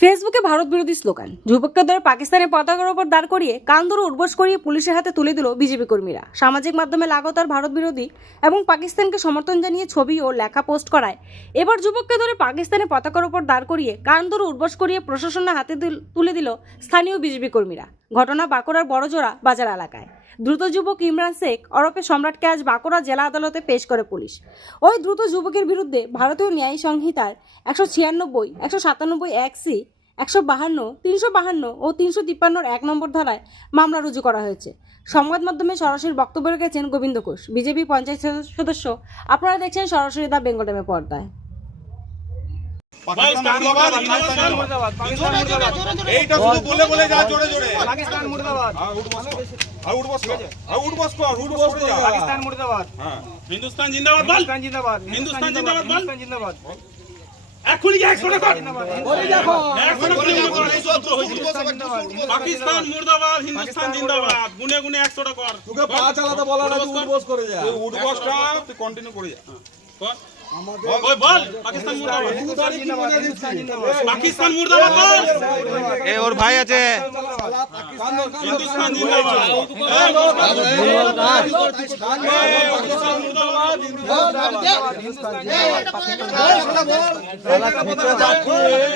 ফেসবুকে ভারত বিরোধী স্লোগান। যুবককে ধরে পাকিস্তানের পতাকার ওপর দাঁড় করিয়ে কান ধরে উর্বশ করিয়ে পুলিশের হাতে তুলে দিল বিজেপি কর্মীরা। সামাজিক মাধ্যমে লাগাতার ভারত বিরোধী এবং পাকিস্তানকে সমর্থন জানিয়ে ছবি ও লেখা পোস্ট করায়। এবার যুবককে ধরে পাকিস্তানের পতাকার ওপর দাঁড় করিয়ে কান ধরে উর্বশ করিয়ে প্রশাসনের হাতে তুলে দিল স্থানীয় বিজেপি কর্মীরা। ঘটনা বাঁকুড়ার বড়জোড়া বাজার এলাকায়। দ্রুত যুবক ইমরান শেখ ওরফে সম্রাটকে আজ বাঁকুড়া জেলা আদালতে পেশ করে পুলিশ। ওই দ্রুত যুবকের বিরুদ্ধে ভারতীয় ন্যায় সংহিতার একশো ছিয়ানব্বই, একশো সাতানব্বই এক সি, একশো বাহান্ন, তিনশো বাহান্ন ও তিনশো তিপ্পান্নর এক নম্বর ধারায় মামলা রুজু করা হয়েছে। সংবাদ মাধ্যমে সরাসরি বক্তব্য রেখেছেন গোবিন্দ ঘোষ, বিজেপি পঞ্চায়েত সদস্য- আপনারা দেখছেন সরাসরি দা বেঙ্গল পর্দায় পাকিস্তান মুর্দাবাদ হিন্দুস্তান মুর্দাবাদ পাকিস্তান মুর্দাবাদ এইটা শুধু বলে বলে যা জোরে জোরে। পাকিস্তান মুর্দাবাদ। হ্যাঁ উঠবস কর। হ্যাঁ কর। হ্যাঁ উঠবস করে যা পাকিস্তান মুর্দাবাদ। হ্যাঁ হিন্দুস্তান জিন্দাবাদ বল। হিন্দুস্তান জিন্দাবাদ হিন্দুস্তান জিন্দাবাদ বল। হিন্দুস্তান জিন্দাবাদ। এখনই কি একশো টাকা জিন্দাবাদ পাকিস্তান মুর্দাবাদ হিন্দুস্তান জিন্দাবাদ। গুনে গুনে একশো টাকা কর। তোকে পা চালাতে বলা না তুই উঠবোস করে। যা। উঠবসটা তুই কন্টিনিউ করে যা। কর। পাকিস্তান মুর্দাবাদ। এ ওর ভাই আছে। হিন্দুস্তান জিন্দাবাদ হিন্দুস্তান